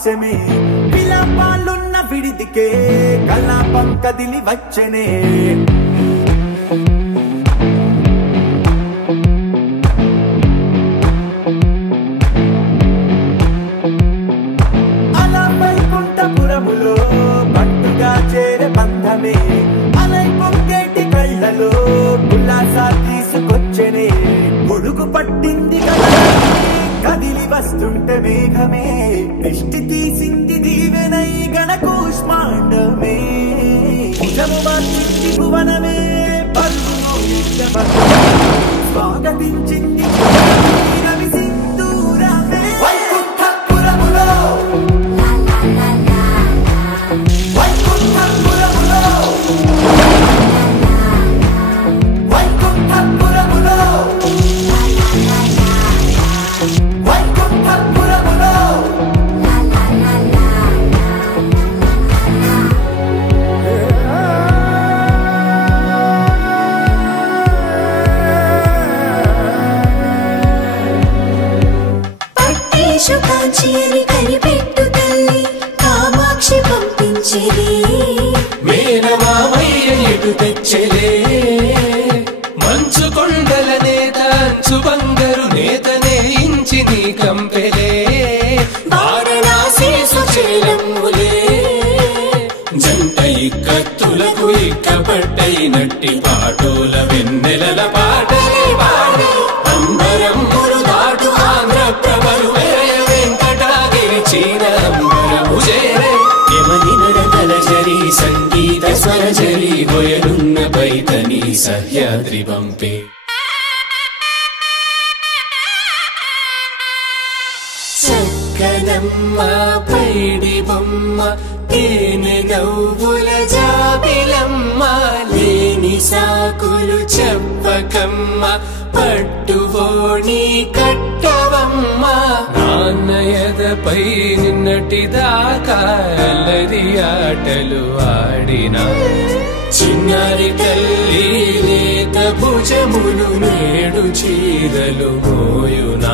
ఆకాశమే విలాపాలున్న విడిదికే కలాపం కదిలి వచ్చనే అలా వైకుంఠపురములో పట్టుగా చేరే బంధమే అలై పొంగేటి కళ్ళలో ఉల్లాసా తీసుకొచ్చనే పొడుగు పట్టింది కదా కదిలి వస్తుంటే మేఘమే దృష్టి తీసింది దీవెనై గణకూష్మాండమే భుజము మార్చింది భువనమే పరుగు స్వాగతించింది రవి సింధూరమే వైకుంఠపురములో వైకుంఠపురములో వైకుంఠపురములో వైకుంఠపురములో పట్టేశు కాంచిని కనిపెట్టు తల్లి కామాక్షి పంపించెలే మేనమామయ్య ఎటు తెచ్చలే మంచు కొండల నేత అంచు బంగారు నేతనే ఇంచి నీ కంపెలే వారణాసి సుచేలమ్ములే జంట ఇక్కత్తులకు ఇక్కపట్టైనట్టి పాటోల వెన్నెలల పాటలే పాడే అంబరమ్ములు దాటు ఆంధ్ర ప్రభలు వెంకటాగిరి చీనంబరము చేరే యమని నడతల జరి సంగీత స్వరజరి హొయలున్న పైతని సహ్యాద్రి పంపే చక్కనమ్మ పైడి బొమ్మ తేనె నవ్వుల జాబిలమ్మ లేని సాకులు చెప్పకమ్మ పట్టువోణి కట్టవమ్మ నాన్నయదపై నిన్నటిదాకా అల్లరి ఆటలు ఆడినా చిన్నారి తల్లి లేత భుజములు నేడు చీరలు మోయునా